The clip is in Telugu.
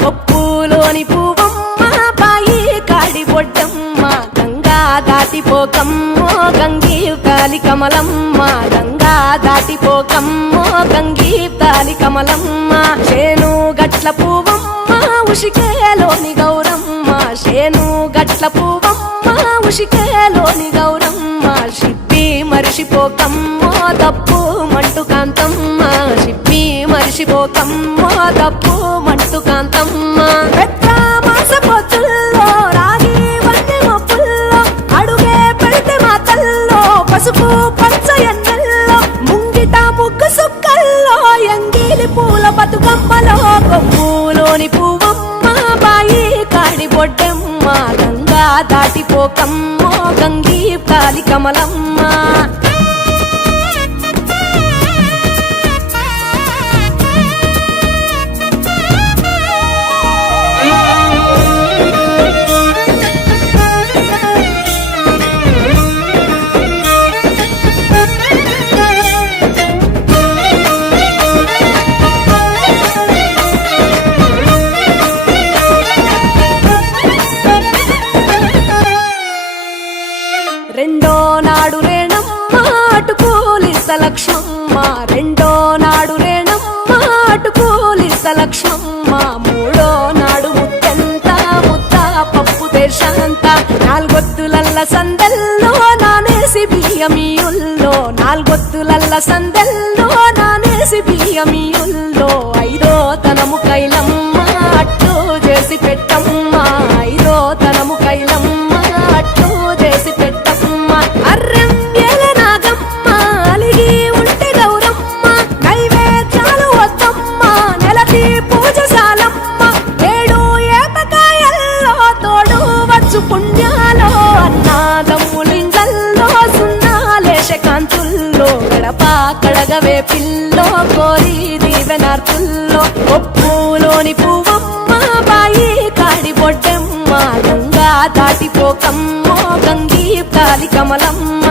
కొప్పులోని పువ్వమ్మ బాయి కాడి బొడ్డమ్మ గంగా దాటిపోకమ్మో గంగీ తాలి కమలమ్మ గంగా దాటిపోకమ్మో గంగీ తాలి కమలమ్మ చేను గట్ల పువ్వమ్మ ఉషికేలోని గౌరమ్మ చేను గట్ల పువ్వమ్మ ఉషికేలోని గౌరమ్మ షిప్పి మరిషిపోకమ్మో తప్పు మంటు కాంతమ్మ షిప్పి మరిషిపోకమ్మో తప్పు మంటు కాంతమ్మ పెద్ద మాస పొత్తుల్లో రాగి వన్నె మొప్పుల్లో అడుగే పెడితే మా తల్లో పసుపు పచ్చ ఎన్నెల్లో ముంగిట ముగ్గు సుక్కల్లో ఎంగిలి పూల బతుకమ్మలో కొమ్ములోని పువ్వమ్మ బాయి కాడి బొడ్డమ్మ గంగా దాటిపోకమ్మో గంగీ తాలి కమలమ్మ రెండో నాడు రేణమ్మ అటుకూలిస్త లక్ష్మమ్మ రెండో నాడు రేణమ్మ అటుకూలిస్త లక్ష్మమ్మ మూడో నాడు ముత్తంత ముద్ద పప్పు దేశంత నాలుగొత్తులల్ల సందెల్లో నానేసి బియ్యమియుల్లో నాలుగొత్తులల్ల సందెల్లో నానేసి బియ్యమియుల్లో ఐదో తనము కైలమ్మ అట్టు చేసి పెట్టమ్మ ఐదో తనము కైలమ్మ అట్టు చేసి పెట్టమ్మ అర్రం ఏల నాగమ్మ అలిగి ఉంటే గౌరమ్మ నైవేద్యాలు వద్దమ్మ నెలకి పూజశాలమ్మ ఏడు ఏపకాయల్లో తోడు వచ్చు పుణ్యాలో అన్నాదమ్ములింగల్లో సున్నాలేశ కాంతుల్లో గడప కడగవే పిల్లో కోరి దీవెనార్తుల్లో కొప్పులోని పువ్వమ్మ బాయి కాడి బొడ్డమ్మ గంగా దాటిపోకమ్మో గంగీ తాలి కమలమ్మ